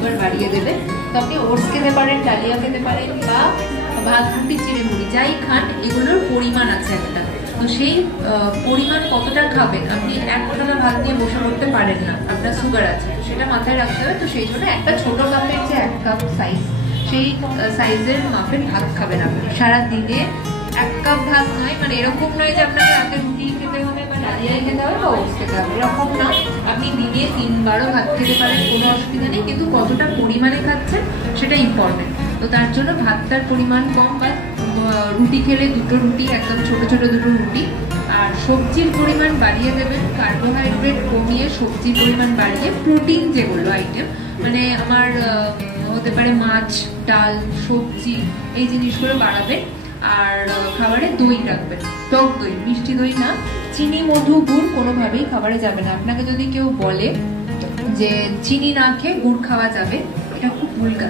Sugar বাড়িয়ে দেবে। তো আপনি ওটস খেতে পারেন, ডালিয়া খেতে পারেন, বা ভাত রুটি চিড়ে মুড়ি যাই খান, এগুলোর পরিমাণ আছে একটা। তো সেই পরিমাণ কতটা খাবেন, আপনি এক থালা ভাত নিয়ে বসে পড়তে পারেন না, আপনার সুগার আছে, তো সেটা মাথায় রাখতে হবে। তো সেই জন্য একটা ছোট কাপের যে 1 কাপ সাইজ, সেই সাইজের মাপের ভাত খাবেন আপনি সারা দিনে। 1 কাপ ভাত নয়, মানে এরকম নয় যে আপনাকে রাতে রুটি খেতে হবে বা ডালিয়াই খেতে হবে বা ওটস খেতে হবে, এরকম না। আপনি দিনে 3 বারও ভাত খেতে পারেন, কোনো অসুবিধা নেই, কিন্তু কতটা পরিমাণে খাচ্ছেন সেটা ইম্পর্টেন্ট। তো তার জন্য ভাতটার পরিমাণ কম, বা রুটি খেলে 2টো রুটি, একদম ছোট ছোট 2টো রুটি। আর সবজির পরিমাণ বাড়িয়ে দেবেন, কার্বোহাইড্রেট কমিয়ে সবজির পরিমাণ বাড়িয়ে প্রোটিন যেগুলো আইটেম, মানে আমার হতে পারে মাছ, ডাল, সবজি, এই জিনিসগুলো বাড়াবেন। আর খাবারে দই রাখবেন, টক দই, মিষ্টি দই না। চিনি, মধু, গুড় কোনোভাবেই খাবারে যাবে না। আপনাকে যদি কেউ বলে যে চিনি না খেয়ে গুড় খাওয়া যাবে, এটা খুব ভুল কথা।